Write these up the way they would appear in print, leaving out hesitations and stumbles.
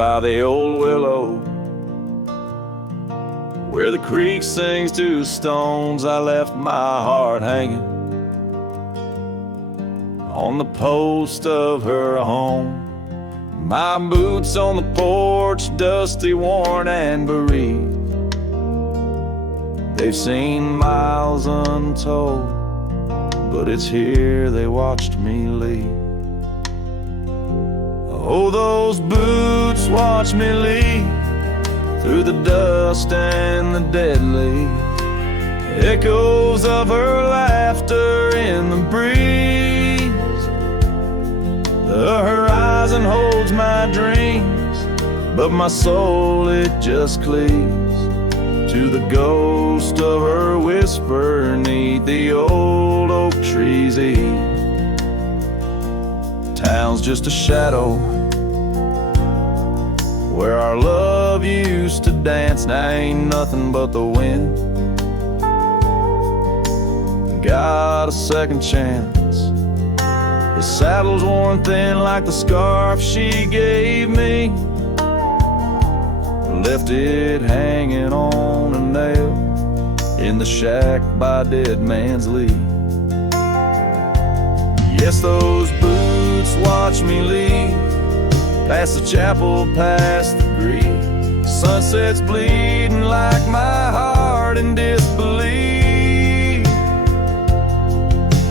by the old willow, where the creek sings to stones, I left my heart hanging on the post of her home. My boots on the porch, dusty, worn, and bereaved. They've seen miles untold, but it's here they watched me leave. Oh, those boots watched me leave through the dust and the dead leaves. Echoes of her laughter in the breeze. The horizon holds my dreams, but my soul, it just cleaves to the ghost of her whisper 'neath the old oak tree's eave. Town's just a shadow where our love used to dance. Now ain't nothing but the wind. Got a second chance. His saddle's worn thin like the scarf she gave me. Left it hanging on a nail in the shack by Dead Man's Leave. Yes, those boots watch me leave, past the chapel, past the green. Sunset's bleeding like my heart in disbelief.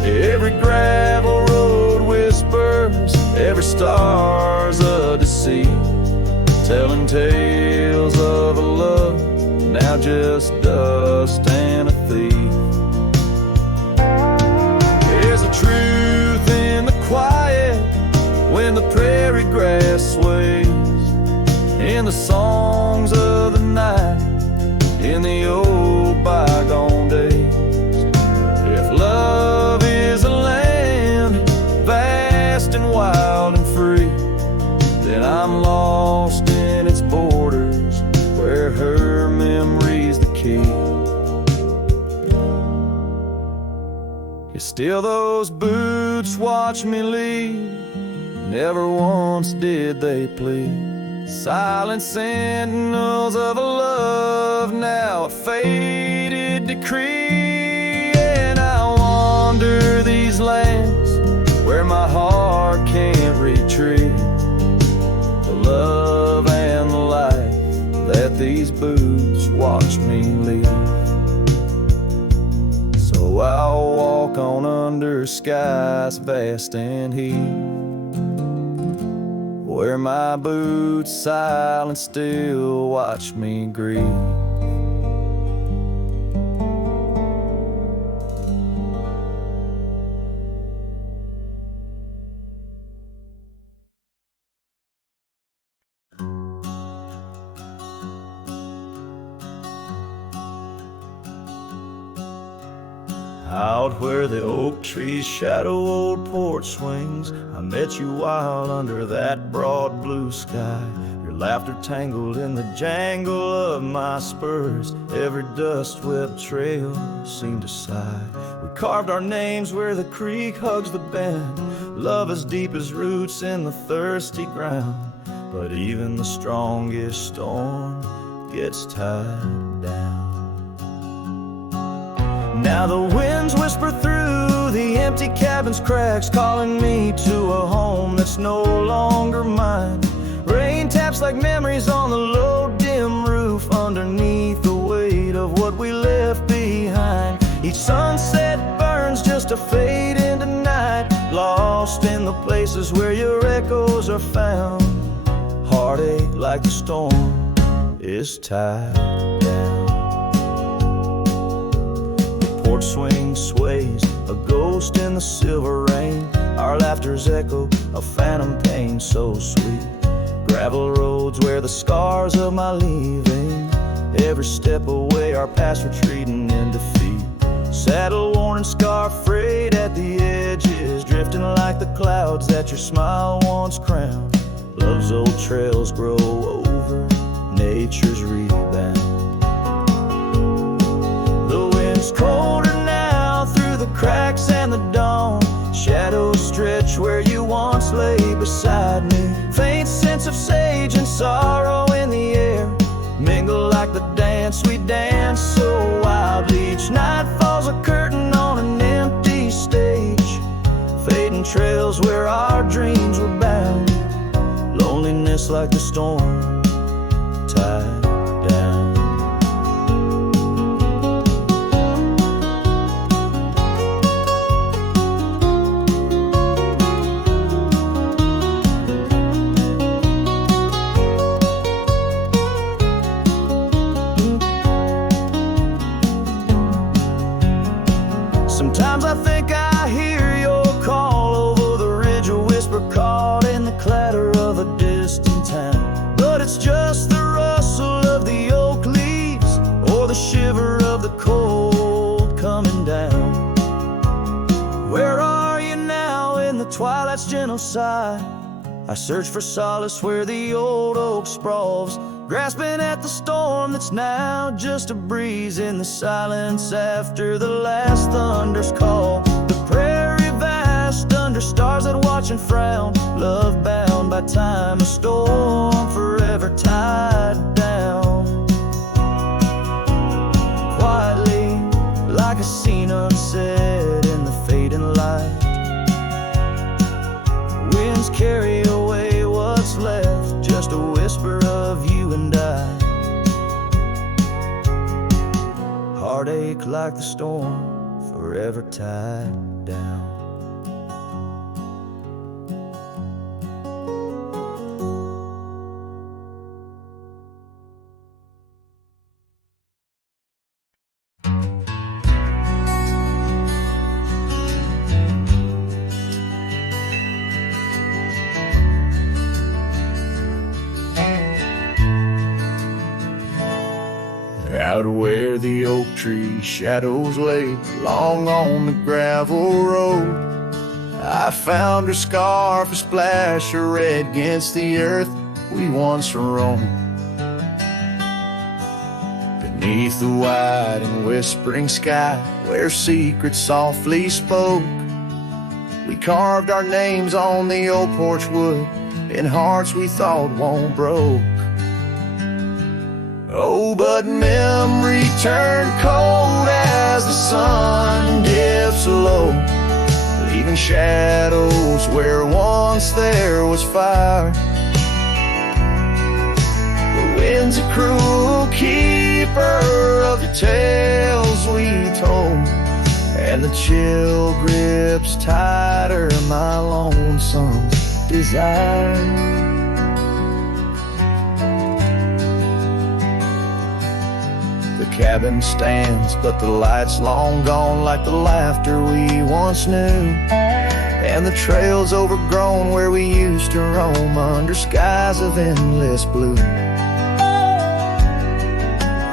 Every gravel road whispers, every star's a deceit, telling tales of a love now just dust and a thief. There's a truth in the quiet when the prairie grass sways, in the songs of the night, in the old bygone days. If love is a land vast and wild and free, then I'm lost in its borders, where her memory's the key. Yet still those boots watch me leave, never once did they plead. Silent sentinels of a love, now a faded decree. And I wander these lands where my heart can't retreat. The love and the life that these boots watch me leave. So I'll walk on under skies vast and heat, where my boots silent still watch me grieve. Out where the oak trees shadow old porch swings, I met you wild under that broad blue sky. Your laughter tangled in the jangle of my spurs. Every dust-swept trail seemed to sigh. We carved our names where the creek hugs the bend. Love as deep as roots in the thirsty ground. But even the strongest storm gets tied down. Now the winds whisper through the empty cabin's cracks, calling me to a home that's no longer mine. Rain taps like memories on the low, dim roof, underneath the weight of what we left behind. Each sunset burns just to fade into night, lost in the places where your echoes are found. Heartache like the storm is tied down. Porch swing sways, a ghost in the silver rain. Our laughter's echo, a phantom pain so sweet. Gravel roads where the scars of my leaving, every step away our past retreating in defeat. Saddle worn and scar frayed at the edges, drifting like the clouds that your smile once crowned. Love's old trails grow over nature's rebound. The wind's colder now through the cracks and the dawn. Shadows stretch where you once lay beside me. Faint sense of sage and sorrow dance, we dance so wildly. Each night falls a curtain on an empty stage, fading trails where our dreams were bound. Loneliness like the storm tied down. Sometimes I think I hear your call over the ridge, a whisper caught in the clatter of a distant town. But it's just the rustle of the oak leaves, or the shiver of the cold coming down. Where are you now in the twilight's gentle sigh? I search for solace where the old oak sprawls, grasping at the storm that's now just a breeze in the silence after the last thunder's call. The prairie vast under stars that watch and frown, love bound by time, a storm forever tied down. Quietly, like a scene unsaid in the fading light, winds carry away what's left, just a whisper of you and I. Heartache like the storm, forever tied down. Out where the oak tree shadows lay long on the gravel road, I found her scarf, a splash of red against the earth we once roamed. Beneath the wide and whispering sky, where secrets softly spoke, we carved our names on the old porch wood in hearts we thought won't broke. Oh, but memory turned cold as the sun dips low, leaving shadows where once there was fire. The wind's a cruel keeper of the tales we told, and the chill grips tighter my lonesome desire. The cabin stands, but the light's long gone, like the laughter we once knew, and the trail's overgrown where we used to roam under skies of endless blue.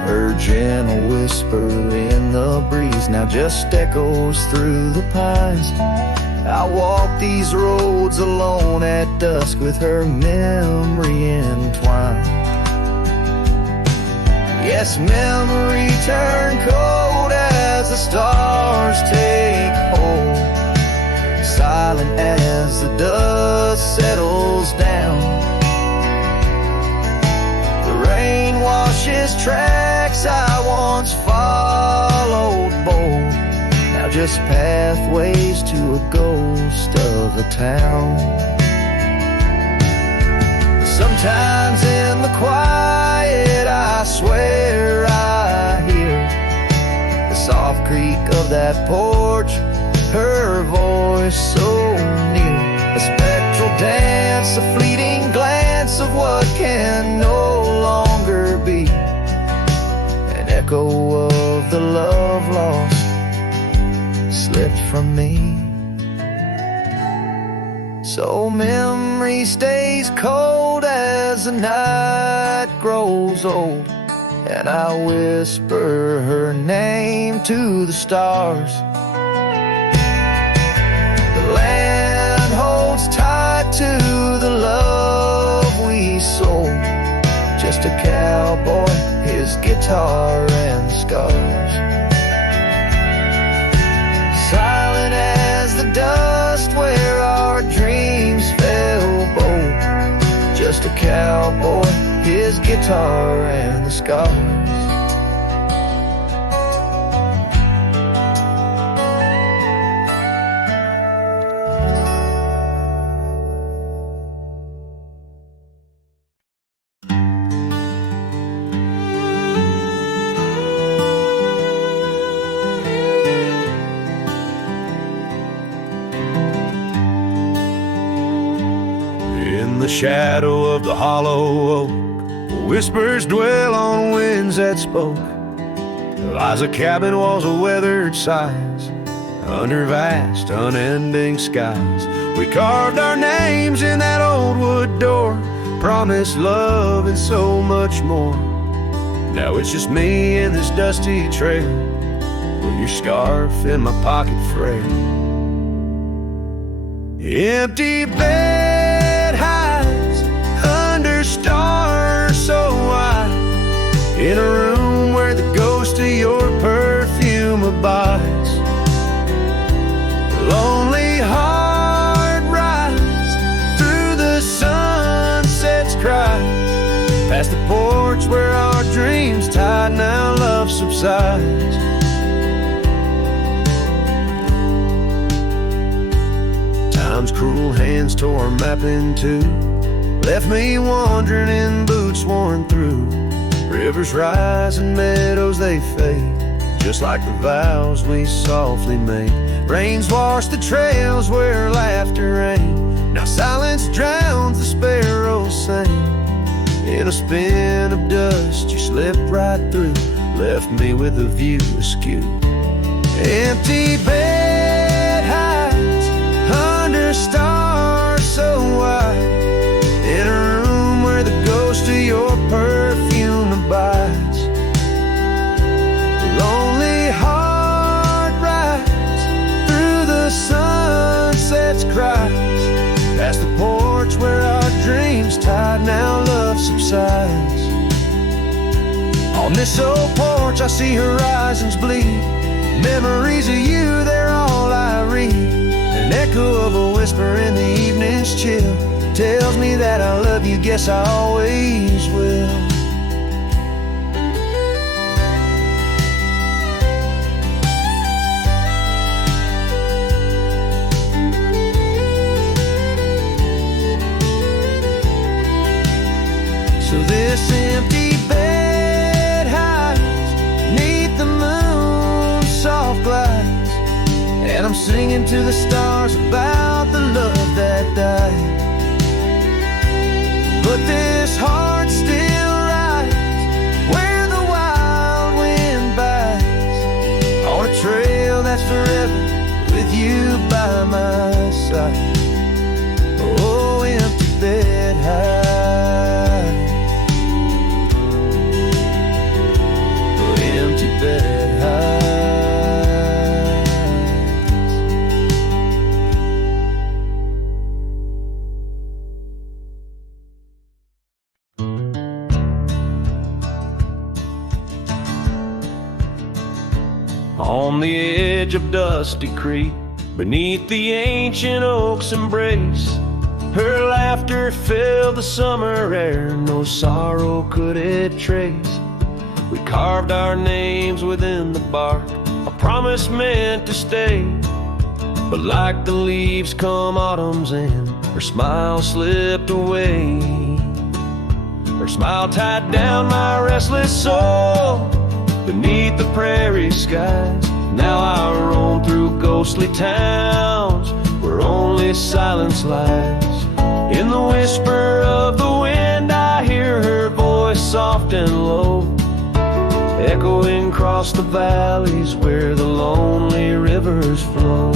Her gentle whisper in the breeze now just echoes through the pines. I walk these roads alone at dusk with her memory entwined. Yes, memory turned cold as the stars take hold, silent as the dust settles down. The rain washes tracks I once followed bold, now just pathways to a ghost of a town. Sometimes in the quiet I swear I hear the soft creak of that porch, her voice so near. A spectral dance, a fleeting glance of what can no longer be, an echo of the love lost slipped from me. So memory stays cold as the night grows old, and I whisper her name to the stars. The land holds tight to the love we sold, just a cowboy, his guitar and scars. Silent as the dust where our dreams fell bold, just a cowboy, his guitar and the scars. shadow of the hollow oak, whispers dwell on winds that spoke. Lies a cabin walls of weathered sighs, under vast, unending skies. We carved our names in that old wood door, promised love and so much more. Now it's just me and this dusty trail, with your scarf in my pocket frail. Empty bed hides under stars so wide, in a room where the ghost of your perfume abides. Lonely heart rides through the sunset's cry, past the porch where our dreams tied, now love subsides. Time's cruel hands tore a map in two, left me wandering in boots worn through. Rivers rise and meadows they fade, just like the vows we softly made. Rains wash the trails where laughter rained, now silence drowns the sparrows sing. In a spin of dust you slipped right through, left me with a view askew. Empty bed hides under stars so wide, in a room where the ghost of your perfume abides. Lonely heart rides through the sunset's cries, past the porch where our dreams tied, now love subsides. On this old porch I see horizons bleed, memories of you, they're all I read. An echo of a whisper in the evening's chill tells me that I love you, guess I always will. So this empty bed hides neath the moon's soft glides, and I'm singing to the stars about the love that died. But this heart still rides where the wild wind bites, on a trail that's forever with you by my side. Oh, empty bed hides, oh, empty bed hides. On the edge of Dusty Creek, beneath the ancient oak's embrace, her laughter filled the summer air, no sorrow could it trace. We carved our names within the bark, a promise meant to stay. But like the leaves come autumn's end, her smile slipped away. Her smile tied down my restless soul beneath the prairie skies. Now I roam through ghostly towns where only silence lies. In the whisper of the wind I hear her voice soft and low, echoing across the valleys where the lonely rivers flow.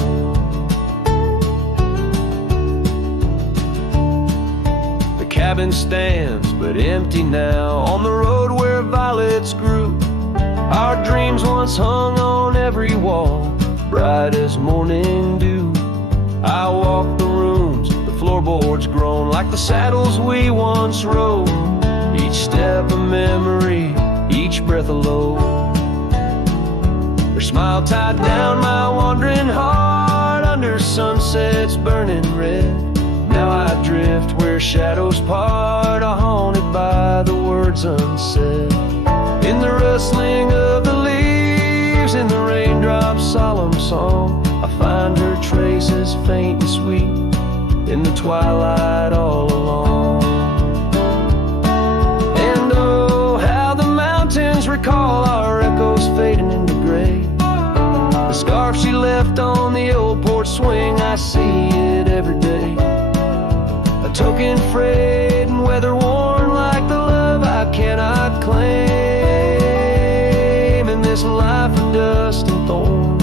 The cabin stands but empty now on the road where violets grew. Our dreams once hung on every wall, bright as morning dew. I walk the rooms, the floorboards groan like the saddles we once rode. Each step a memory, each breath a load. Her smile tied down my wandering heart under sunsets burning red. Now I drift where shadows part, haunted by the words unsaid. In the rustling of the leaves, in the raindrops' solemn song, I find her traces faint and sweet in the twilight all along. And oh, how the mountains recall our echoes fading into gray. The scarf she left on the old porch swing, I see it every day. A token frayed and weather worn like the love I cannot claim in this life of dust and thorns.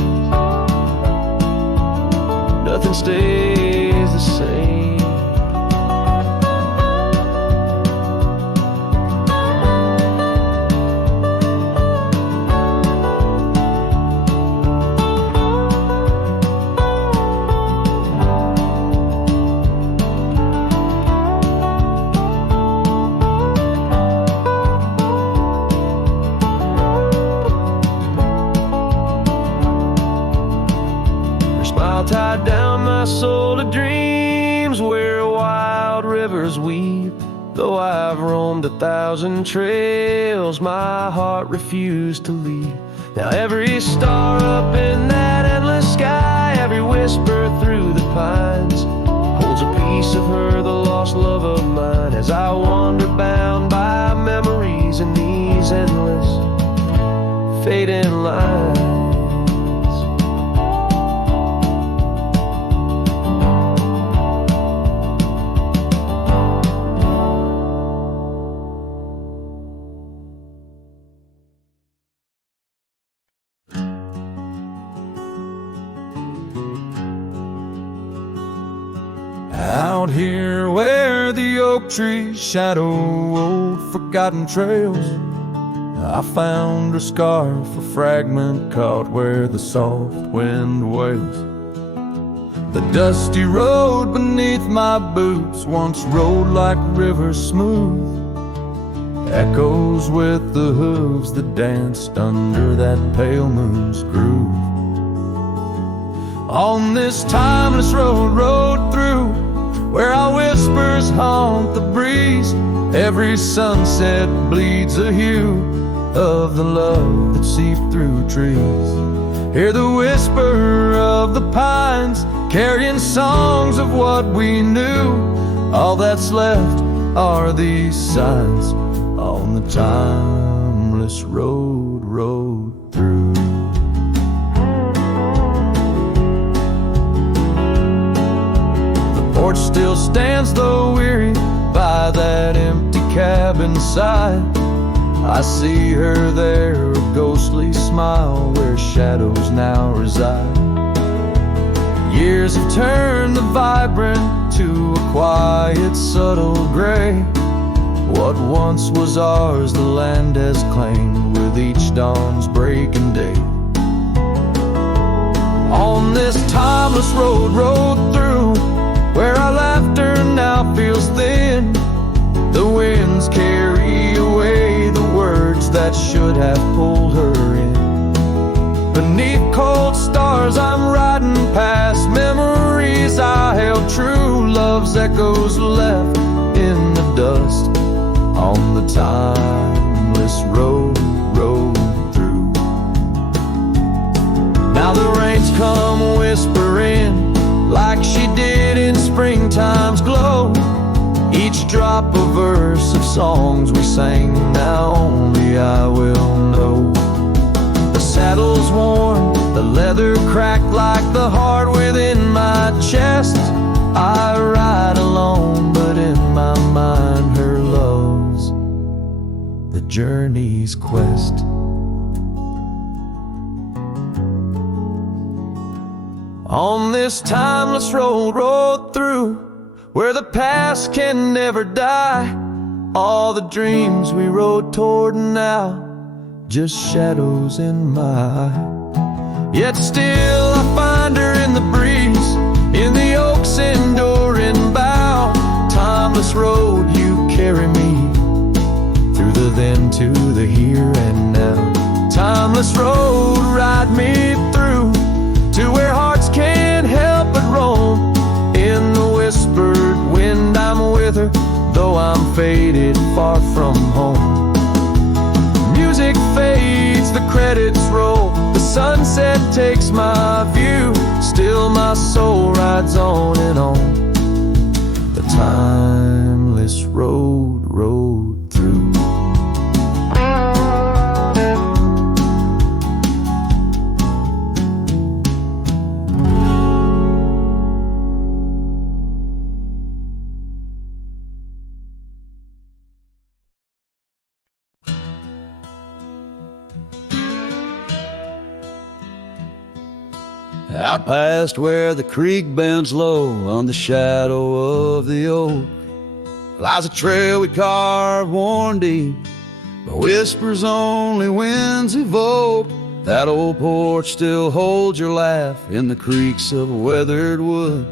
Nothing stays the same. Tied down my soul to dreams where wild rivers weep. Though I've roamed 1,000 trails, my heart refused to leave. Now every star up in that endless sky, every whisper through the pines, holds a piece of her, the lost love of mine, as I wander bound by memories in these endless fading lines. Out here where the oak trees shadow old forgotten trails, I found a scarf, a fragment caught where the soft wind wails. The dusty road beneath my boots once rolled like rivers smooth, echoes with the hooves that danced under that pale moon's groove. On this timeless road rode through, where our whispers haunt the breeze, every sunset bleeds a hue of the love that seeped through trees. Hear the whisper of the pines, carrying songs of what we knew. All that's left are these signs on the timeless road rode through. Porch still stands though weary by that empty cabin side. I see her there, a ghostly smile where shadows now reside. Years have turned the vibrant to a quiet, subtle gray. What once was ours the land has claimed with each dawn's breaking day. On this timeless road rode through, where our laughter now feels thin, the winds carry away the words that should have pulled her in. Beneath cold stars I'm riding past memories I held true, love's echoes left in the dust on the timeless road rode through. Now the rains come whispering like she did in springtime's glow, each drop a verse of songs we sang, now only I will know. The saddle's worn, the leather cracked like the heart within my chest. I ride alone, but in my mind her love's the journey's quest. On this timeless road rode through, where the past can never die, all the dreams we rode toward now, just shadows in my eye. Yet still I find her in the breeze, in the oak's enduring bough. Timeless road, you carry me through the then to the here and now. Timeless road, ride me through to where hearts can't help but roam. In the whispered wind I'm with her, though I'm faded far from home. Music fades, the credits roll, the sunset takes my view, still my soul rides on and on. The timeless road rode through. Out past where the creek bends low on the shadow of the oak lies a trail we carved worn deep, but whispers only winds evoke. That old porch still holds your laugh in the creaks of weathered wood,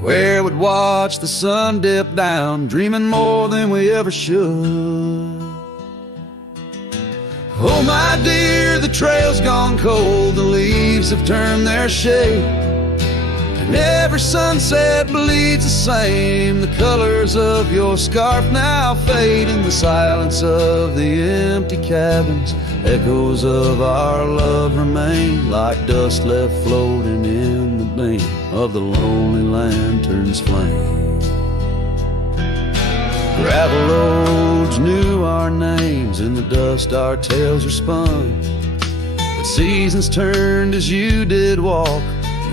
where we'd watch the sun dip down, dreaming more than we ever should. Oh my dear, the trail's gone cold, the leaves have turned their shade, and every sunset bleeds the same. The colors of your scarf now fade in the silence of the empty cabins. Echoes of our love remain like dust left floating in the beam of the lonely lantern's flame. Gravel roads knew our names, in the dust our tales are spun, but seasons turned as you did walk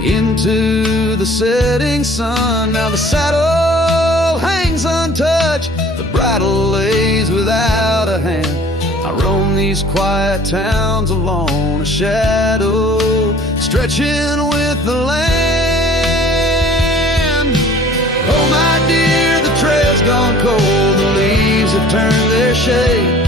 into the setting sun. Now the saddle hangs untouched, the bridle lays without a hand. I roam these quiet towns alone, a shadow stretching with the land. Oh my dear, the trail's gone cold, the leaves have turned their shade,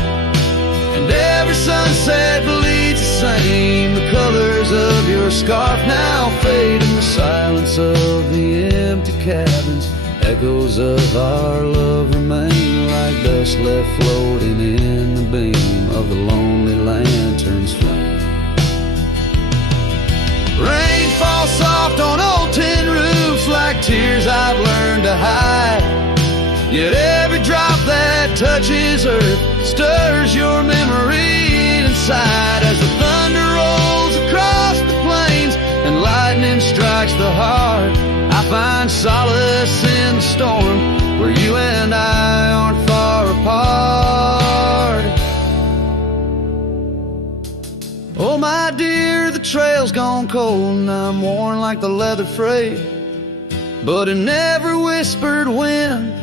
and every sunset bleeds the same. The colors of your scarf now fade in the silence of the empty cabins. Echoes of our love remain like dust left floating in the beam of the lonely lantern's flame. Rain falls soft on old tin roofs like tears I've learned to hide, yet every drop that touches earth stirs your memory inside. As the thunder rolls across the plains and lightning strikes the heart, I find solace in the storm where you and I aren't far apart. Oh my dear, the trail's gone cold and I'm worn like the leather freight, but in every whispered wind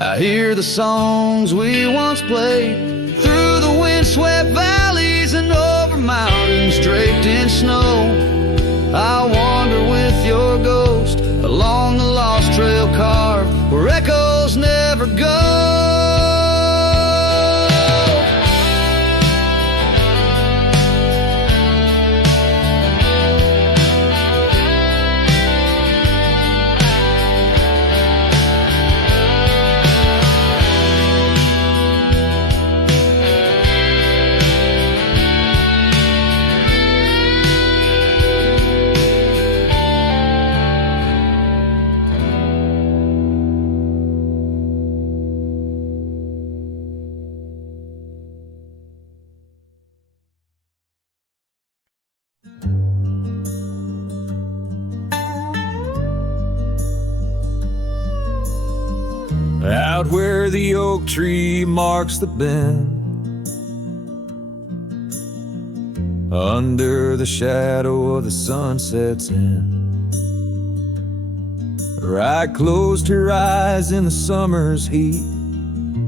I hear the songs we once played. Through the windswept valleys and over mountains draped in snow, I'll wander with your ghost along the lost trail carved where echoes never go. Out where the oak tree marks the bend, under the shadow of the sunset's end, right closed her eyes in the summer's heat,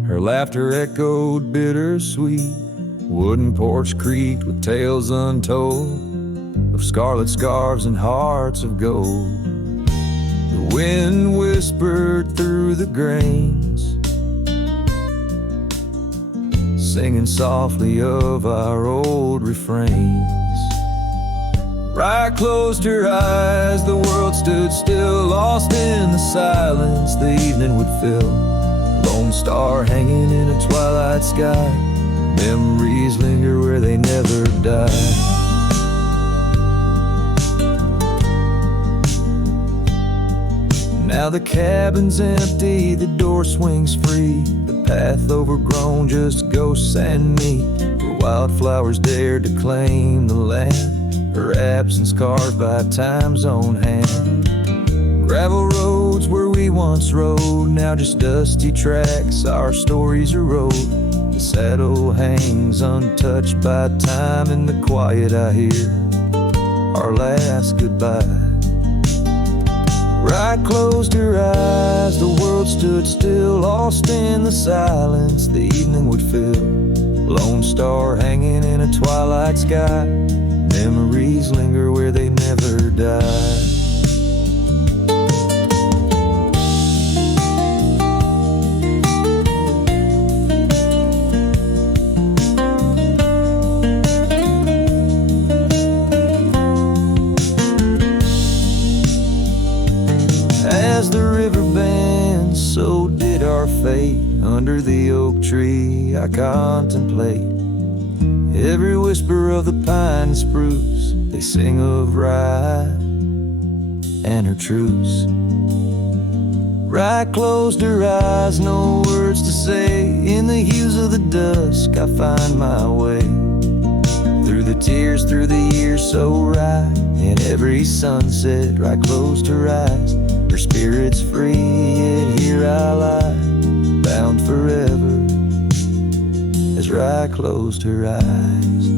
her laughter echoed bittersweet. Wooden porch creaked with tales untold of scarlet scarves and hearts of gold. The wind whispered through the grains, singing softly of our old refrains. Right closed her eyes, the world stood still, lost in the silence the evening would fill. Lone star hanging in a twilight sky, memories linger where they never die. Now the cabin's empty, the door swings free, the path overgrown, just ghosts and me. Where wildflowers dare to claim the land, her absence carved by time's own hand. Gravel roads where we once rode, now just dusty tracks, our stories erode. The saddle hangs untouched by time, in the quiet I hear our last goodbye. Right closed her eyes, the world stood still, lost in the silence the evening would fill. Lone star hanging in a twilight sky, memories linger where they never die. As the river bends, so did our fate. Under the oak tree I contemplate every whisper of the pine and spruce. They sing of Rye and her truce. Rye closed her eyes, no words to say. In the hues of the dusk I find my way. Through the tears, through the years, so Rye. In every sunset, Rye closed her eyes. Her spirit's free, yet here I lie, bound forever, as Rye closed her eyes.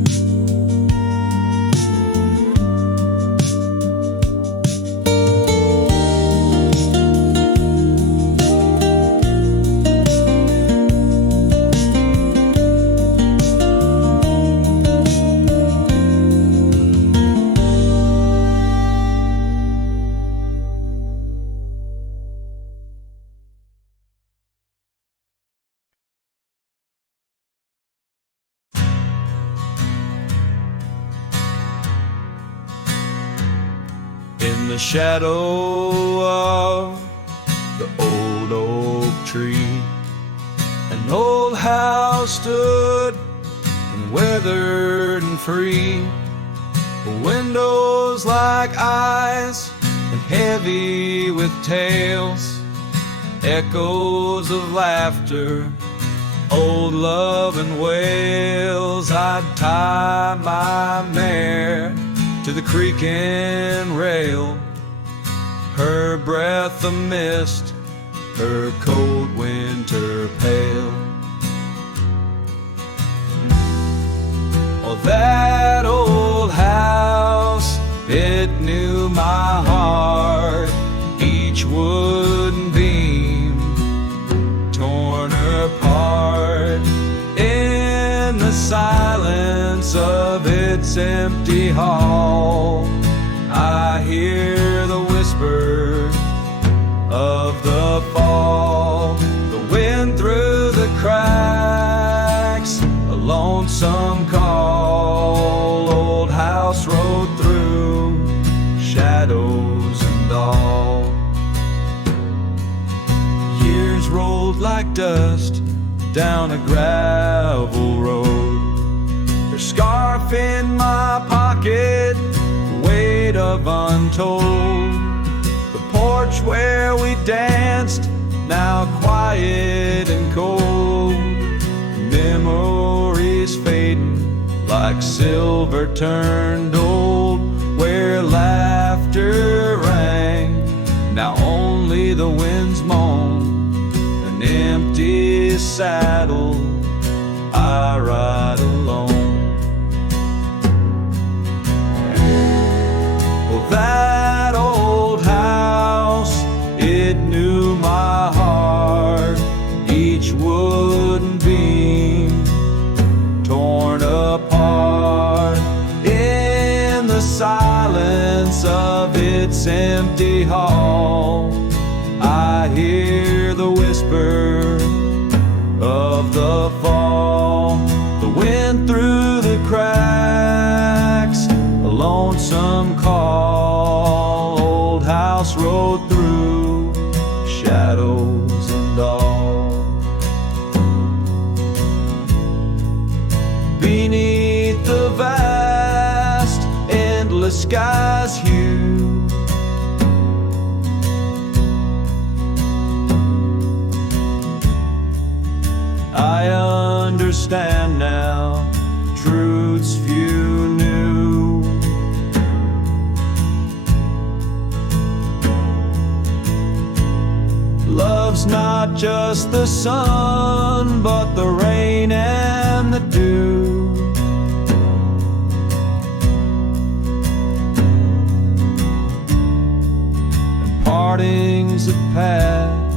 In the shadow of the old oak tree, an old house stood and weathered and free. Windows like eyes and heavy with tales, echoes of laughter, old love and wails. I'd tie my mare to the creaking rail, her breath a mist, her cold winter pale. Oh, that old house, it knew my heart, each wooden beam torn apart. In the silence of its empty hall, I hear the whisper of the fall. The wind through the cracks, a lonesome call. Old house rode through, shadows and all. Years rolled like dust down a gravel road, her scarf in my pocket, weight of untold. The porch where we danced, now quiet and cold. Memories fading like silver turned old. Where laughter rang, now only the winds moan. An empty saddle, I ride alone. Well, that old house, it knew my heart, each wooden beam torn apart. In the silence of its empty hall, I hear the whisper of the fall. The wind through the cracks, a lonesome call. Old house rode through, shadows and all. Beneath the vast, endless sky's hue, I understand now truths few knew. Love's not just the sun, but the rain and the dew. And partings of past,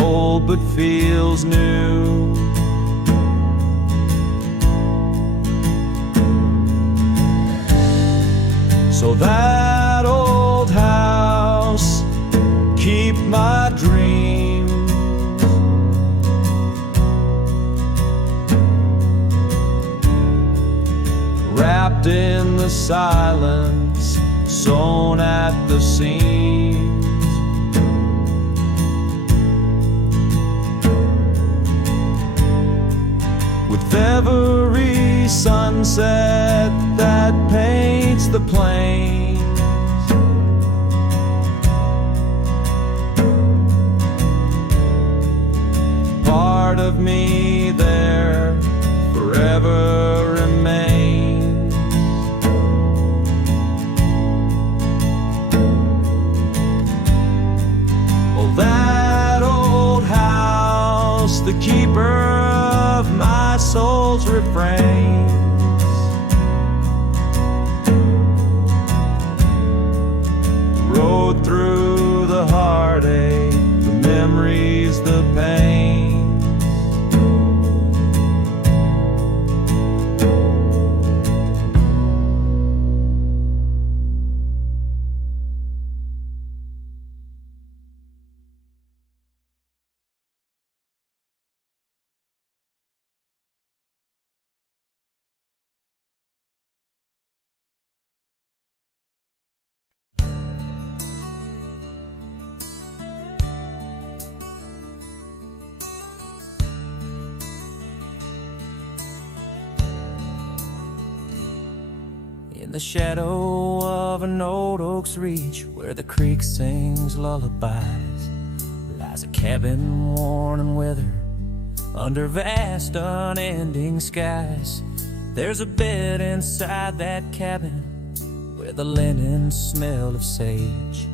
old but feels new. So that trapped in the silence, sewn at the seams. With every sunset that paints the plains, part of me there forever remains. Well, that old house, the keeper of my soul's refrains, rode through the heartache, the memories, the pain. In the shadow of an old oak's reach, where the creek sings lullabies, lies a cabin worn and weathered under vast unending skies. There's a bed inside that cabin with a linen smell of sage,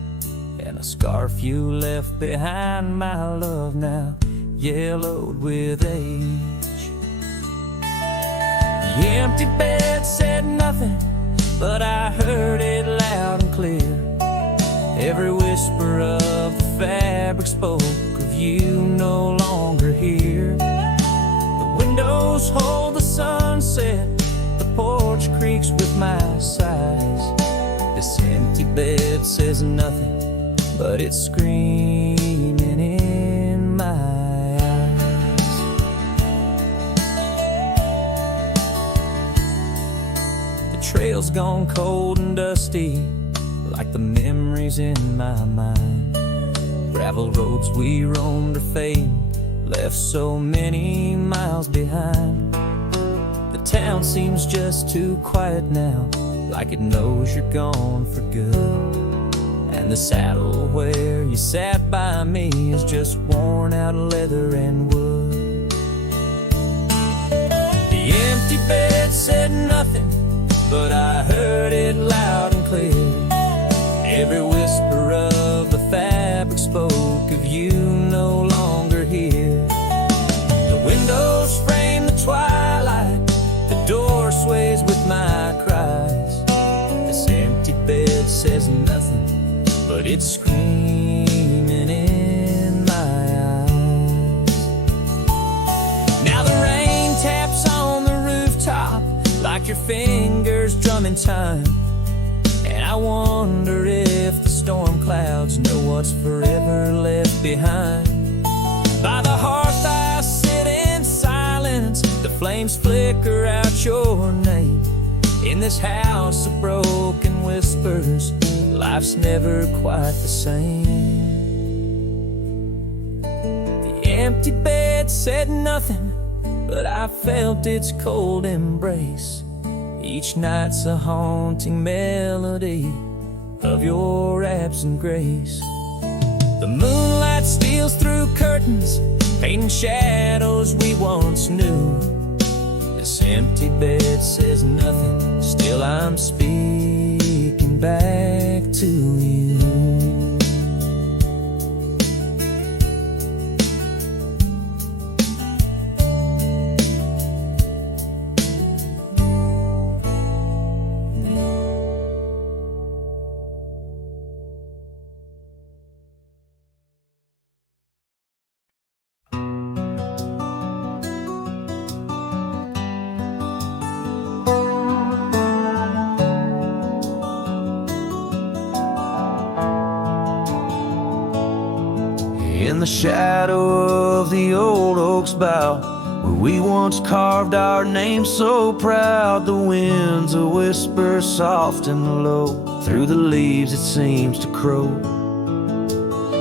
and a scarf you left behind, my love, now yellowed with age. The empty bed said nothing, but I heard it loud and clear. Every whisper of the fabric spoke of you no longer here. The windows hold the sunset, the porch creaks with my sighs. This empty bed says nothing, but it's screaming in my eyes. The trail's gone cold and dusty, like the memories in my mind. Gravel roads we roamed are fading, left so many miles behind. The town seems just too quiet now, like it knows you're gone for good. And the saddle where you sat by me is just worn out leather and wood. The empty bed said nothing, but I heard it loud and clear. Every whisper of the fabric spoke of you no longer here. The windows frame the twilight, the door sways with my cries. This empty bed says nothing, but it's screaming in my eyes. Now the rain taps on the rooftop like your fingers drumming time, and I wonder if the storm clouds know what's forever left behind. By the hearth I sit in silence, the flames flicker out your name. In this house of broken whispers, life's never quite the same. The empty bed said nothing, but I felt its cold embrace. Each night's a haunting melody of your absent grace. The moonlight steals through curtains, painting shadows we once knew. This empty bed says nothing, still I'm speaking back to you. In the shadow of the old oak's bough, where We once carved our name so proud, the wind's a whisper soft and low. Through the leaves it seems to crow.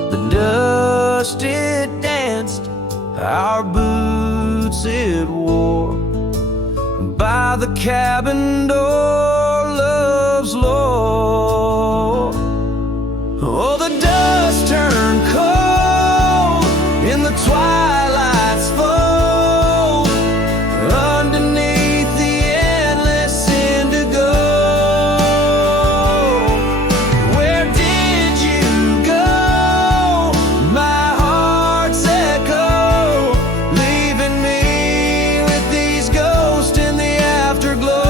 The dust it danced, our boots it wore. By the cabin door, love's lore. Oh, the dust turned cold in the twilight's fold, underneath the endless indigo. Where did you go? My heart's echo, leaving me with these ghosts in the afterglow.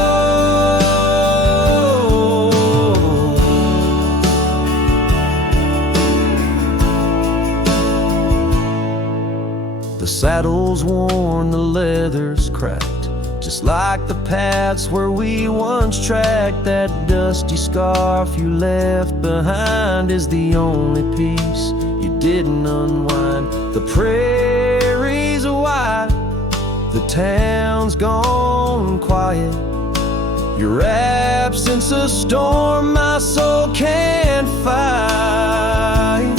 The saddle's worn, the leather's cracked, just like the paths where we once tracked. That dusty scarf you left behind is the only piece you didn't unwind. The prairie's wide, the town's gone quiet. Your absence a storm my soul can't fight.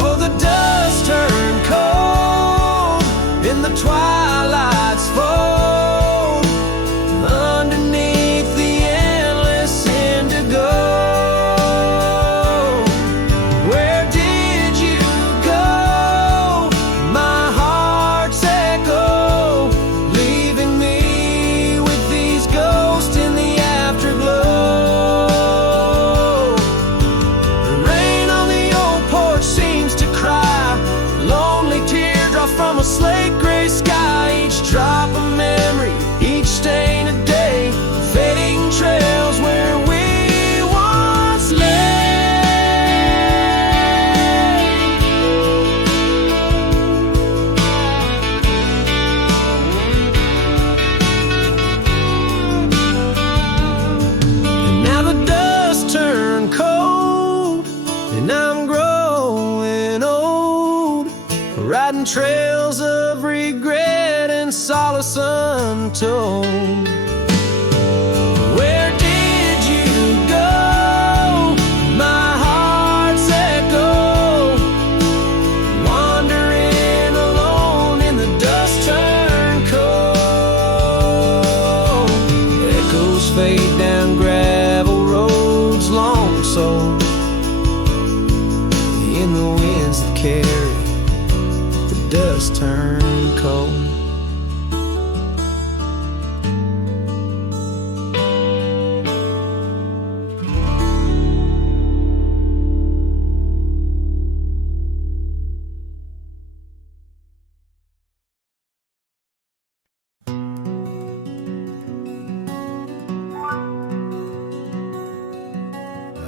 Oh, the dust turned cold in the twilight's fold, underneath the endless indigo. Where did you go? My heart's echo, leaving me with these ghosts in the afterglow. The rain on the old porch seems to cry, lonely teardrop from a slate gray sky. Each drop a memory, each stain a day, fading trails where we once lay. And now the dust turned cold, and I'm growing old, riding trails of regret and solace untold. Where did you go? My heart's echo, wandering alone in the dust turned cold. Echoes fade down gravel roads long sold, in the winds that carry the dust turned cold.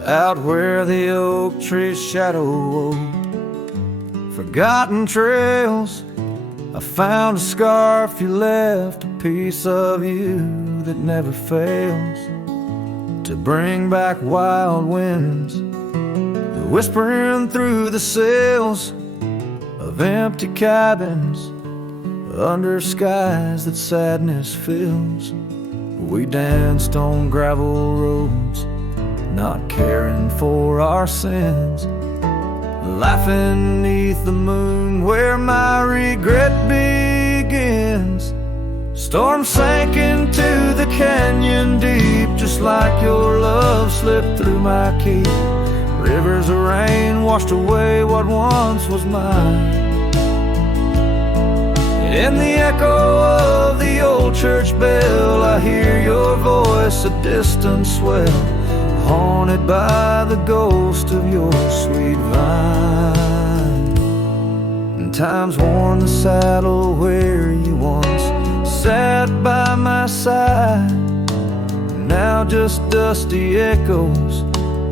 Out where the oak trees shadow forgotten trails, I found a scarf you left, a piece of you that never fails to bring back wild winds, whispering through the sails of empty cabins under skies that sadness fills. We danced on gravel roads, not caring for our sins, laughing neath the moon where my regret begins. Storm sank into the canyon deep, just like your love slipped through my key. Rivers of rain washed away what once was mine. In the echo of the old church bell, I hear your voice, a distant swell, haunted by the ghost of your sweet vine. And time's worn the saddle where you once sat by my side, now just dusty echoes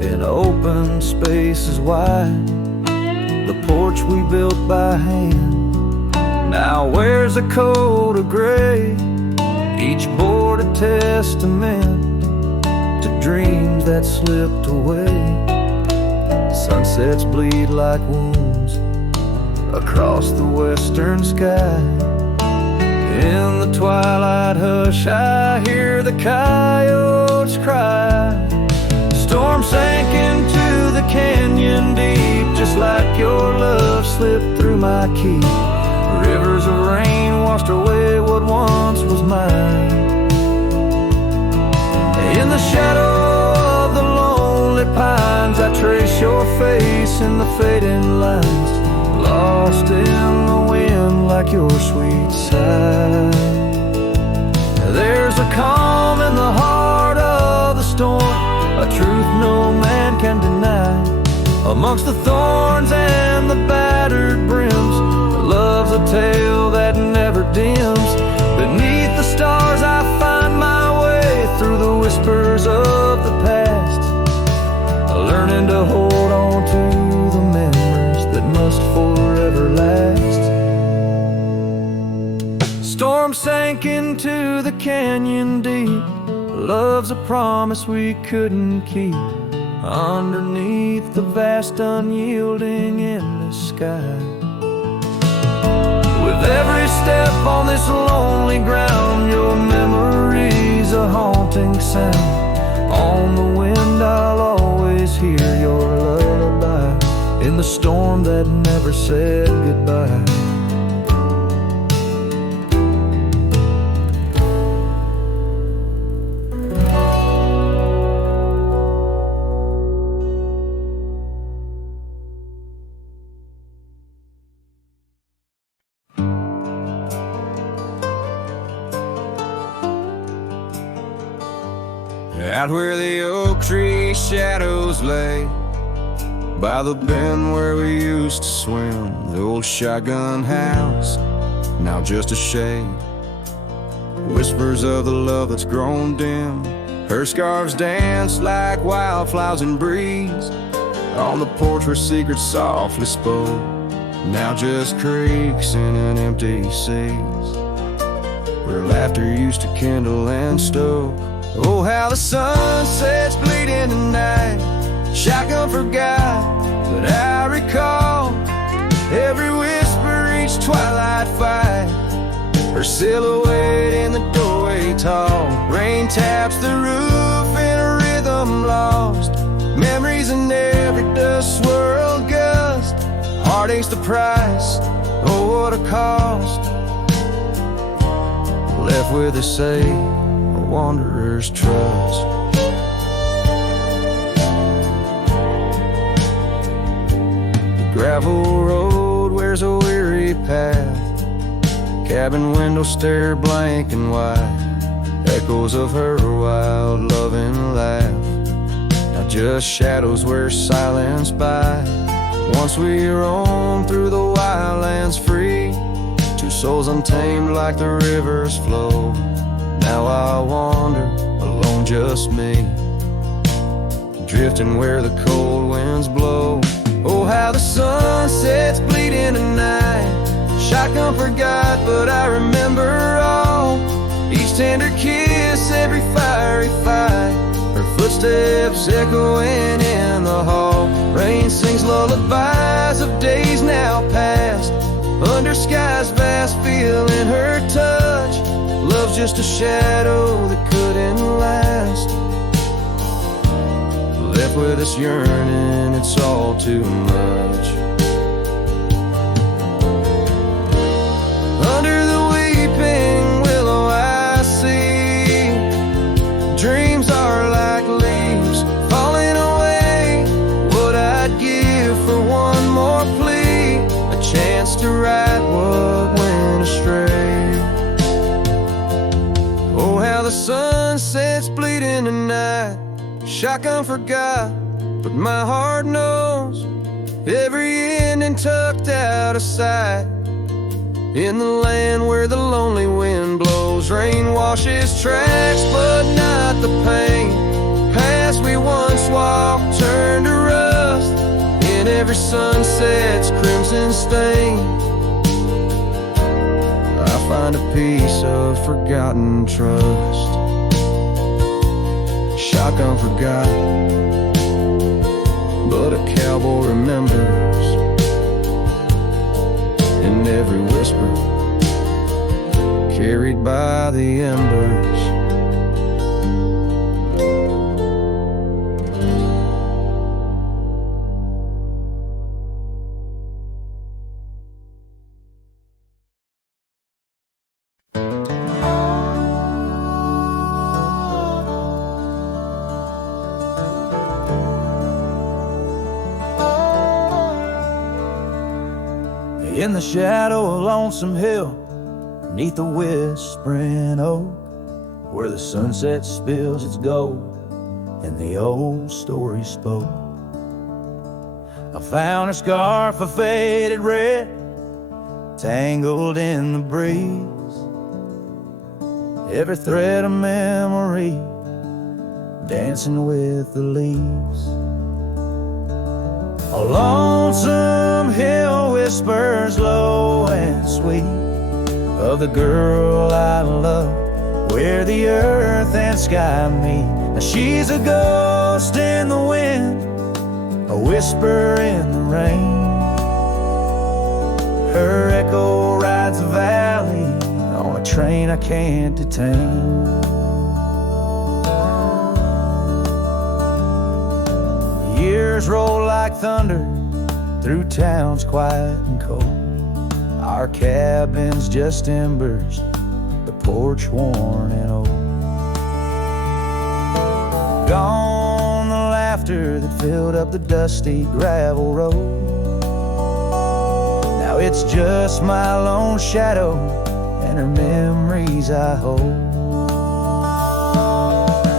in open spaces wide. The porch we built by hand now wears a coat of gray, each board a testament to dreams that slipped away. Sunsets bleed like wounds across the western sky. In the twilight hush, I hear the coyotes cry. Storm sank into the canyon deep, just like your love slipped through my key. Rivers of rain washed away what once was mine. In the shadow of the lonely pines, I trace your face in the fading lines, lost in the wind like your sweet sigh. There's a calm in the heart of the storm, a truth no man can deny. Amongst the thorns and the battered brims, love's a tale that never dims. Beneath the stars I find my way through the whispers of the past, learning to hold on to the memories that must forever last. Storm sank into the canyon deep, love's a promise we couldn't keep. Underneath the vast unyielding endless sky, with every step on this lonely ground, your memory's a haunting sound. On the wind I'll always hear your lullaby, in the storm that never said goodbye. Out where the oak tree shadows lay, by the bend where we used to swim, the old shotgun house, now just a shade. Whispers of the love that's grown dim, her scarves dance like wildflowers in breeze. On the porch where secrets softly spoke, now just creaks in an empty seas, where laughter used to kindle and stoke. Oh, how the sunset's bleeding tonight, shotgun forgot, but I recall every whisper, each twilight fight, her silhouette in the doorway tall. Rain taps the roof in a rhythm lost, memories in every dust swirled gust. Heartache's the price, oh what a cost, left with a say, a wanderer's trust. The gravel road wears a weary path, cabin window stare blank and white, echoes of her wild loving laugh, now just shadows where silence by. Once we roam through the wildlands free, two souls untamed like the river's flow. Now I wander alone, just me, drifting where the cold winds blow. Oh, how the sunset's bleeding tonight, shotgun forgot, but I remember all, each tender kiss, every fiery fight, her footsteps echoing in the hall. Rain sings lullabies of days now past, under skies vast, feeling her touch. Love's just a shadow that couldn't last, left with us yearning, it's all too much. Under the weeping willow I see, dreams are like leaves falling away. What I'd give for one more plea, a chance to right what went astray. Oh, how the sunset's bleeding tonight, shotgun forgot, but my heart knows every ending tucked out of sight. In the land where the lonely wind blows, rain washes tracks, but not the pain. Past we once walked turned to rust, in every sunset's crimson stain. I find a piece of forgotten trust. Shotgun forgot, but a cowboy remembers, in every whisper carried by the embers. In the shadow of Lonesome Hill, neath the whispering oak, where the sunset spills its gold and the old story spoke, I found a scarf of faded red, tangled in the breeze, every thread a memory, dancing with the leaves. A lonesome hill whispers low and sweet of the girl I love, where the earth and sky meet. Now she's a ghost in the wind, a whisper in the rain. Her echo rides the valley on a train I can't detain. Years roll like thunder through towns quiet and cold. Our cabin's just embers, the porch worn and old. Gone the laughter that filled up the dusty gravel road. Now it's just my lone shadow and her memories I hold.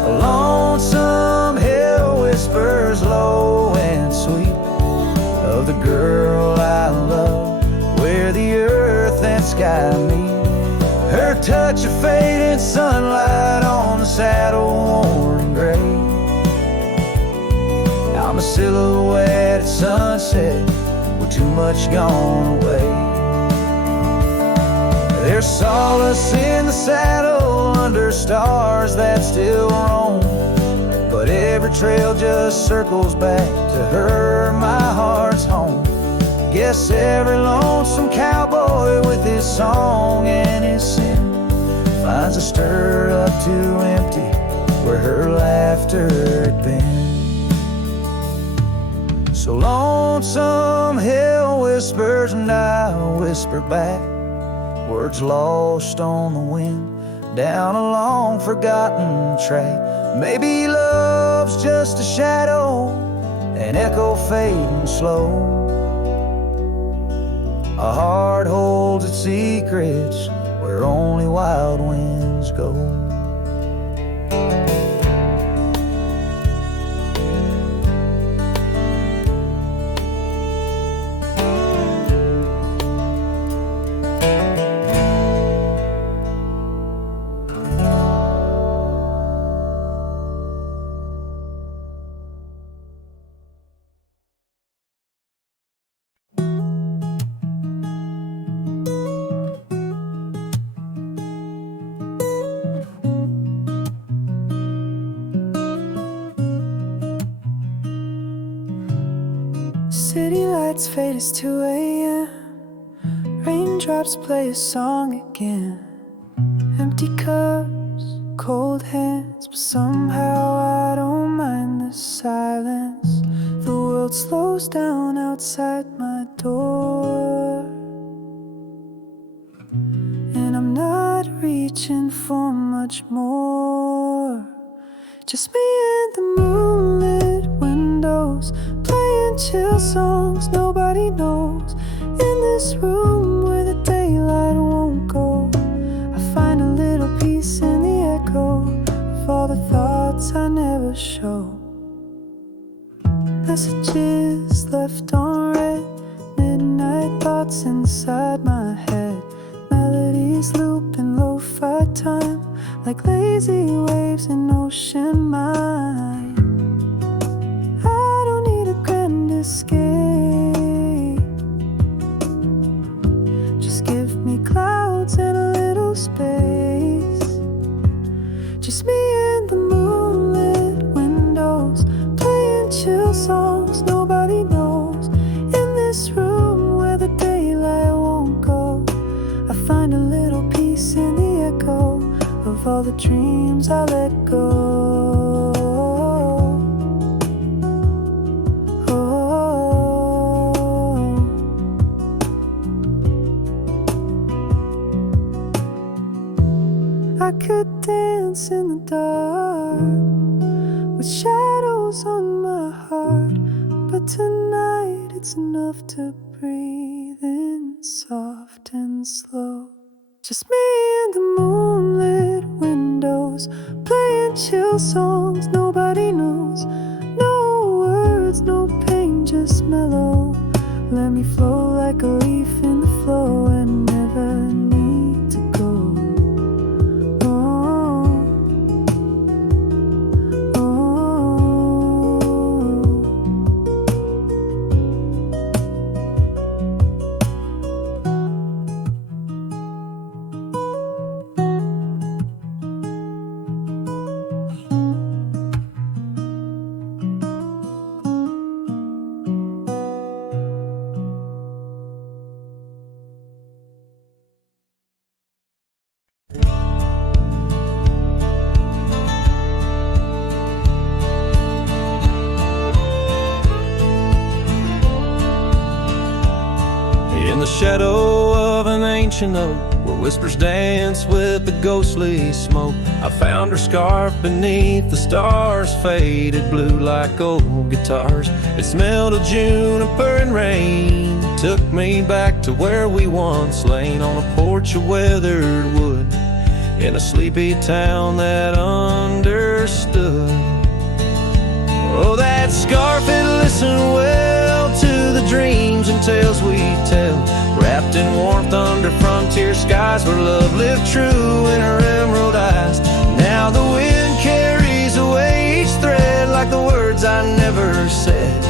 A lonesome hill whispers low and sweet of the girl I love, where the earth and sky meet. Her touch of faded sunlight on the saddle worn and gray. I'm a silhouette at sunset with too much gone away. There's solace in the saddle under stars that still roam, but every trail just circles back to her, my heart's home. Guess every lonesome cowboy with his song and his sin finds a stir up too empty where her laughter had been. So lonesome hill whispers and I whisper back, words lost on the wind down a long forgotten track. Maybe love's just a shadow, an echo fading slow. A heart holds its secrets where only wild winds go. City lights fade as 2 a.m. Raindrops play a song again. Empty cups, cold hands, but somehow I don't mind the silence. The world slows down outside my door, and I'm not reaching for much more. Just me and the moonlit windows, playing chill songs nobody knows. In this room where the daylight won't go, I find a little peace in the echo of all the thoughts I never show. Messages left on read, midnight thoughts inside my head. Melodies loop in lo-fi time, like lazy waves in ocean mind. I don't need a grand escape, just give me clouds and a little space. Just me and the moonlit windows, playing chill songs nobody knows. In this room where the daylight won't go, I find a little peace in the the dreams I let go. I could dance in the dark with shadows on my heart, but tonight it's enough to breathe in soft and slow. Just me and the moonlit windows, playing chill songs nobody knows. No words, no pain, just mellow. Let me flow like a leaf in the flow and never need to go. In the shadow of an ancient oak, where whispers dance with the ghostly smoke, I found her scarf beneath the stars, faded blue like old guitars. It smelled of juniper and rain, took me back to where we once lain, on a porch of weathered wood, in a sleepy town that understood. Oh, that scarf, it listened well to the dreams and tales we tell, wrapped in warmth under frontier skies, where love lived true in her emerald eyes. Now the wind carries away each thread like the words I never said,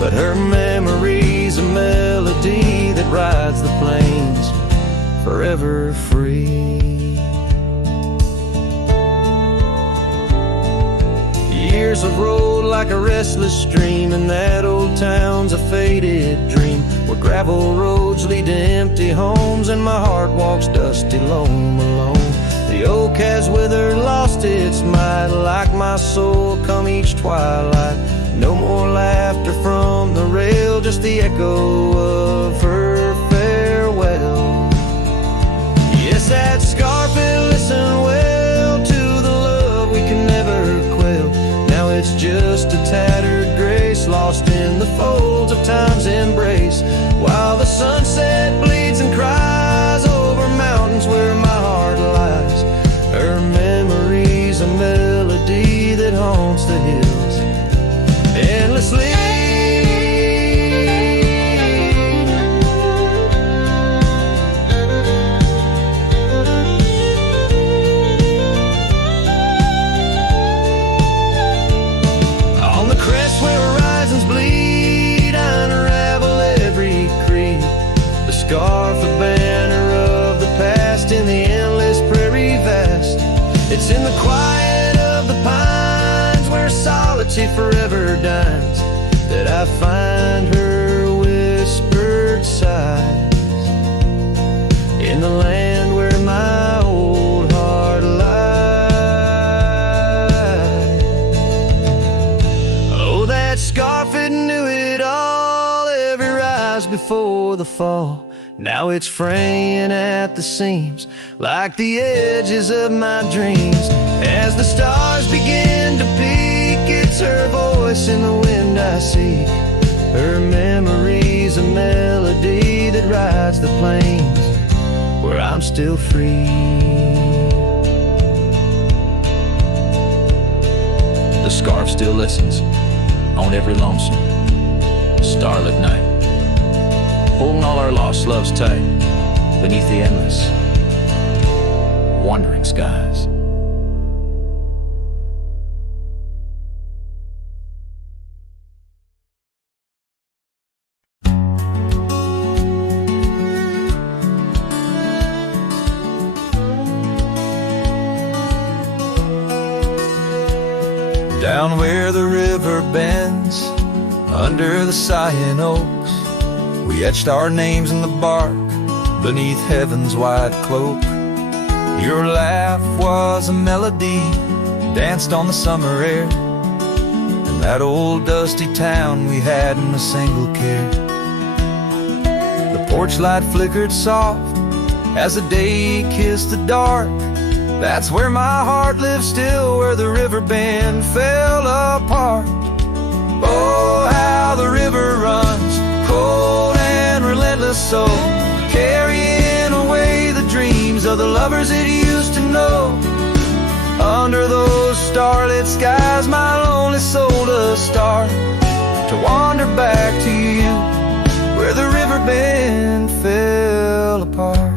but her memory's a melody that rides the plains forever free. Years have rolled like a restless stream, and that old town's a faded dream, where gravel roads lead to empty homes, and my heart walks dusty, lone, alone. The oak has withered, lost its might, like my soul come each twilight. No more laughter from the rail, just the echo of her farewell. Yes, that scarf, it listened well to the love we can never quell. Now it's just a tattered grace, lost in the folds of time's embrace, while the sunset bleeds and cries over mountains where my heart lies. Her memory's a melody that haunts the hills endlessly. Scarf, a banner of the past in the endless prairie vast. It's in the quiet of the pines, where solitude forever dines, that I find her whispered sighs. In the land where my old heart lies. Oh, that scarf, it knew it all, every rise before the fall. Now it's fraying at the seams, like the edges of my dreams. As the stars begin to peak, it's her voice in the wind I seek. Her memory's a melody that rides the plains where I'm still free. The scarf still listens on every lonesome starlit night, holding all our lost loves tight beneath the endless, wandering skies. Down where the river bends, under the sighing oaks, we etched our names in the bark beneath heaven's wide cloak. Your laugh was a melody, danced on the summer air, in that old dusty town we hadn't a single care. The porch light flickered soft as the day kissed the dark. That's where my heart lives still, where the river bend fell apart. Oh, how the river runs, cold and relentless, so carrying away the dreams of the lovers it used to know. Under those starlit skies, my lonely soul does start to wander back to you, where the river bend fell apart.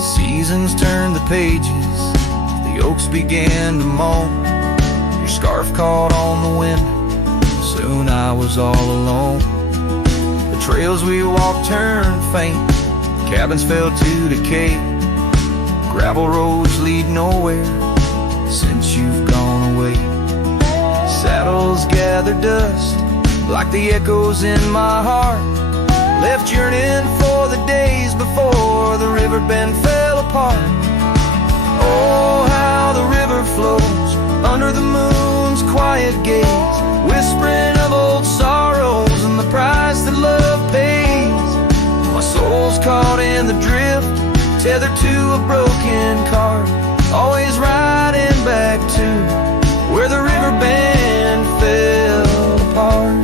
Seasons turned the pages, the oaks began to moan. Your scarf caught on the wind, soon I was all alone. The trails we walked turned faint, cabins fell to decay. Gravel roads lead nowhere since you've gone away. Saddles gather dust like the echoes in my heart, left yearning for the days before the river bend fell apart. Oh, how the river flows under the moon's quiet gaze, whispering of old sorrows and the price that love pays. My soul's caught in the drift, tethered to a broken cart, always riding back to where the river bend fell apart.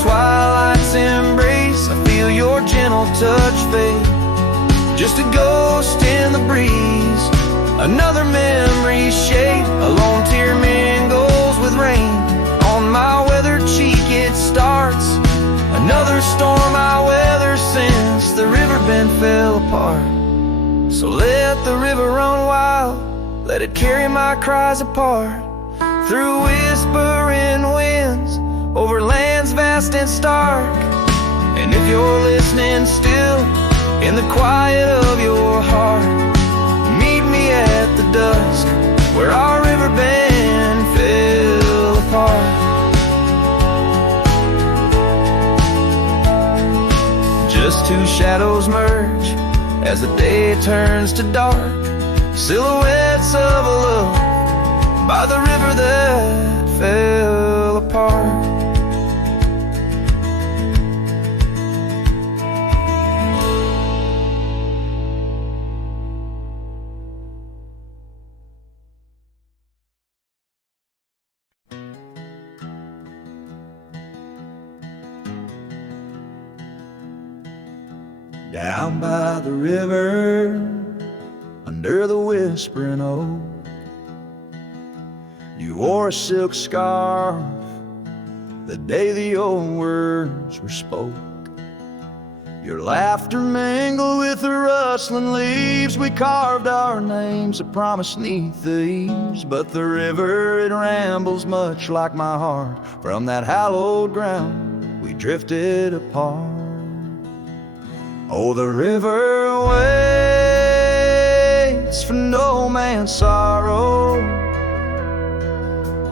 Twilight's embrace, I feel your gentle touch fade, just a ghost in the breeze, another memory shade. A lone tear mingles with rain on my weathered cheek. It starts another storm I weather since the river bend fell apart. So let the river run wild, let it carry my cries apart, through whispering winds, over lands vast and stark. And if you're listening still, in the quiet of your heart, meet me at the dusk, where our river bend fell apart. Just two shadows merge as the day turns to dark, silhouettes of a love by the river that fell apart. Down by the river, under the whispering oak, you wore a silk scarf the day the old words were spoke. Your laughter mingled with the rustling leaves. We carved our names, a promise 'neath the eaves. But the river, it rambles much like my heart. From that hallowed ground, we drifted apart. Oh, the river waits for no man's sorrow,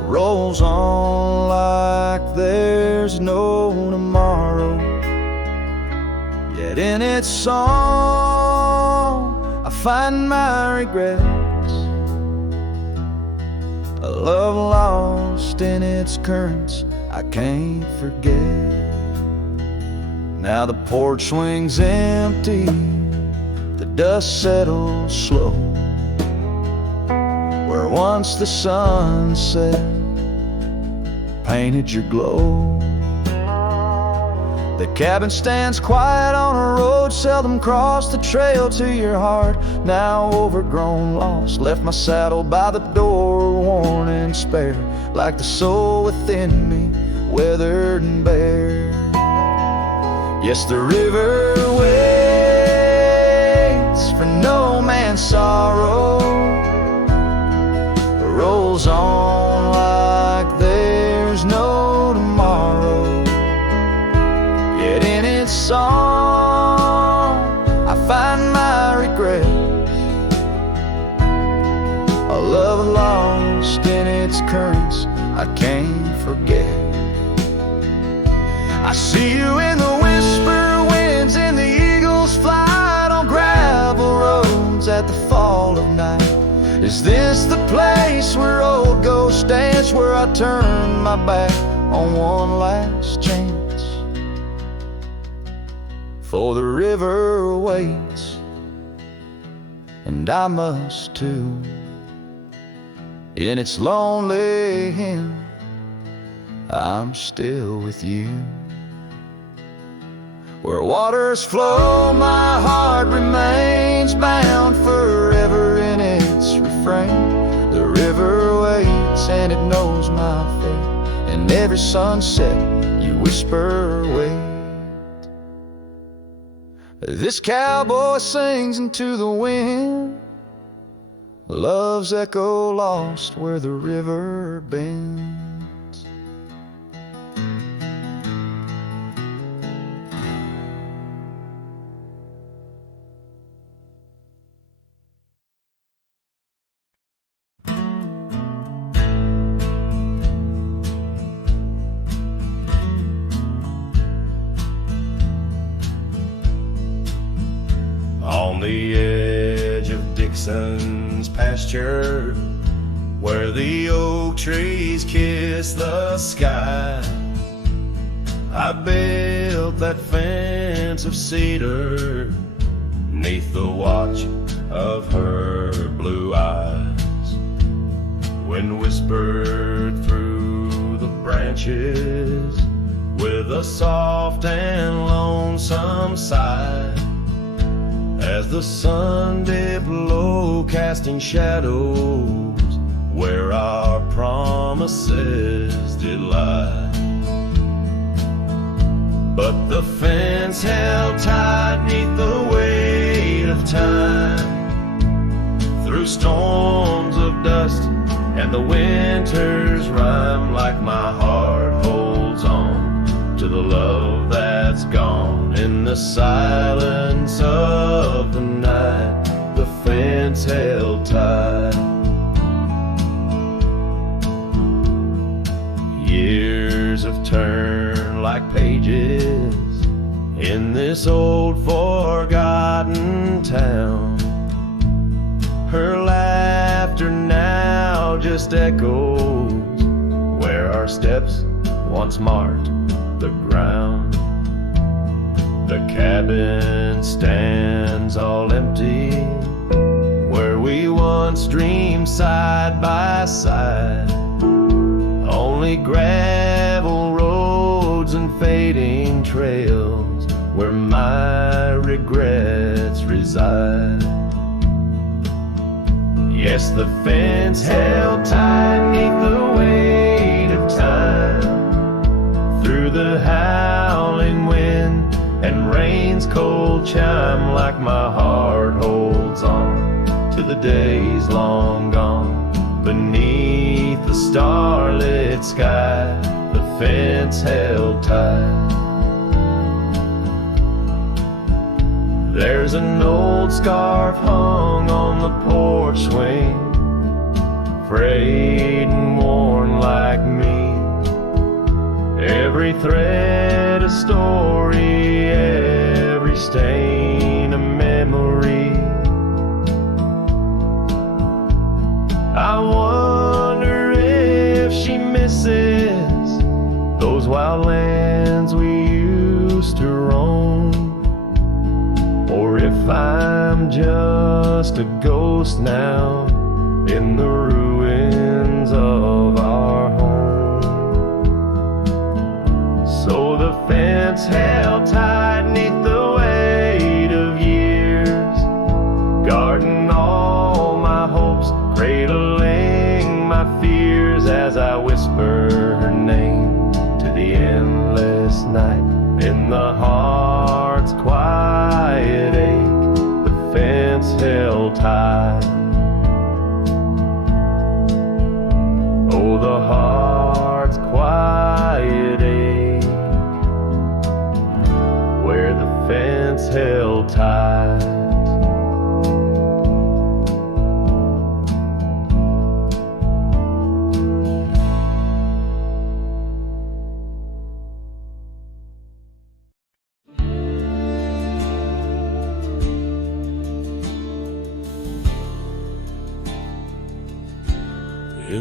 rolls on like there's no tomorrow. Yet in its song I find my regrets, a love lost in its currents I can't forget. Now the porch swing's empty, the dust settles slow, where once the sunset painted your glow. The cabin stands quiet on a road seldom crossed, the trail to your heart, now overgrown, lost. Left my saddle by the door, worn and spare, like the soul within me, weathered and bare. Yes, the river waits for no man's sorrow, rolls on like there's no tomorrow. Yet in its song I find my regrets, a love I see you in the whisper winds and the eagle's flight on gravel roads at the fall of night. Is this the place where old ghosts dance, where I turn my back on one last chance? For the river waits, and I must too. In its lonely hymn, I'm still with you. Where waters flow, my heart remains bound forever in its refrain. The river waits and it knows my fate, and every sunset you whisper wait. This cowboy sings into the wind, love's echo lost where the river bends. On the edge of Dixon's pasture, where the oak trees kiss the sky, I built that fence of cedar 'neath the watch of her blue eyes. Wind whispered through the branches with a soft and lonesome sigh, as the sun dipped low, casting shadows where our promises did lie. But the fence held tight 'neath the weight of time, through storms of dust and the winter's rhyme. Like my heart holds on to the love that's gone. In the silence of the night, the fence held tight. Years have turned like pages in this old forgotten town. Her laughter now just echoes where our steps once marked the ground. The cabin stands all empty where we once dreamed side by side. Only gravel roads and fading trails where my regrets reside. Yes, the fence held tight 'neath the weight of time, through the howling wind and rain's cold chime. Like my heart holds on to the days long gone. Beneath the starlit sky, the fence held tight. There's an old scarf hung on the porch swing, frayed and worn like me. Every thread a story, every stain a memory. I wonder if she misses those wild lands we used to roam, or if I'm just a ghost now in the ruins of our home. So the fence held tight 'neath the weight of years, guarding all my hopes, cradling my fears, as I whisper her name to the endless night. In the heart's quiet ache, the fence held tight. Oh, the heart's quiet ache, where the fence held tight.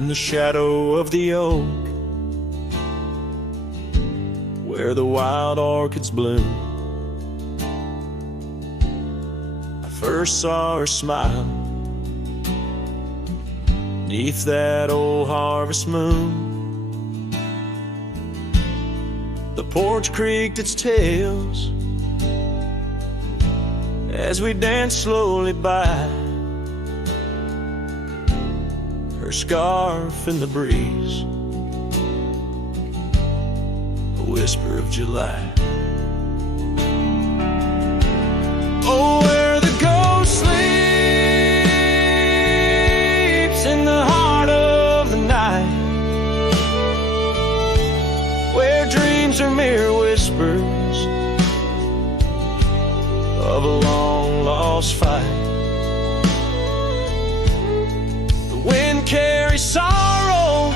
in the shadow of the oak, where the wild orchids bloom. I first saw her smile neath that old harvest moon. The porch creaked its tails as we danced slowly by, her scarf in the breeze, a whisper of July. Oh, where the ghost sleeps in the heart of the night, where dreams are mere whispers of a long lost fight. The wind carries sorrow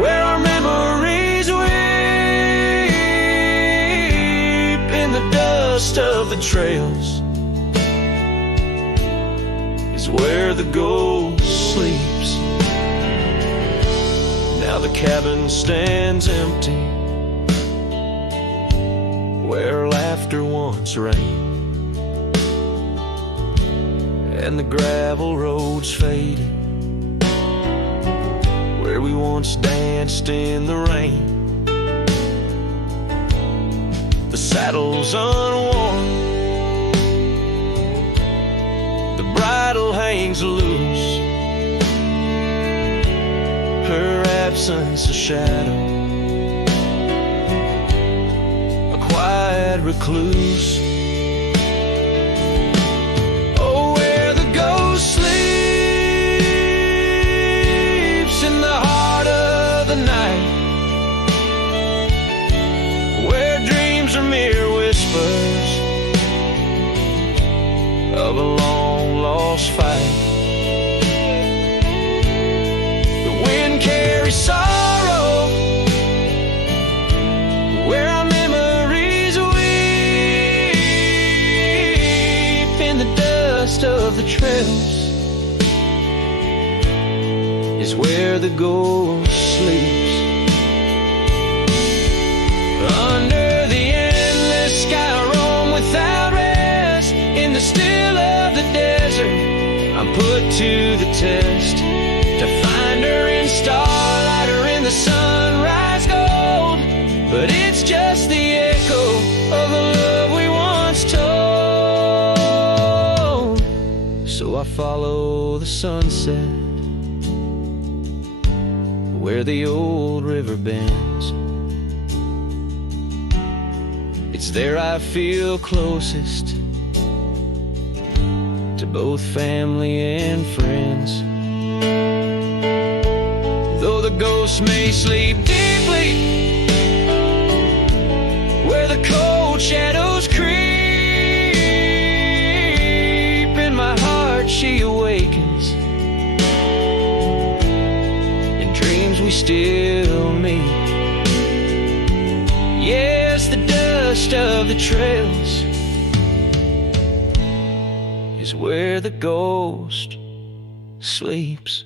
where our memories weep in the dust of the trails is where the ghost sleeps. Now the cabin stands empty where laughter once reigned, and the gravel roads faded where we once danced in the rain. The saddle's unworn, the bridle hangs loose, her absence a shadow, quiet recluse. Oh, where the ghost sleeps in the heart of the night, where dreams are mere whispers of a long lost fight. The wind carries sorrow where I'm of the trails is where the ghost sleeps. Under the endless sky I roam without rest, in the still of the desert I'm put to the test, to find her in starlight or in the sunrise gold. But it's just the echo of the love we once told. So I follow the sunset where the old river bends. It's there I feel closest to both family and friends. Though the ghosts may sleep deeply where the cold shadows creep, she awakens in dreams we still meet. Yes, the dust of the trails is where the ghost sleeps.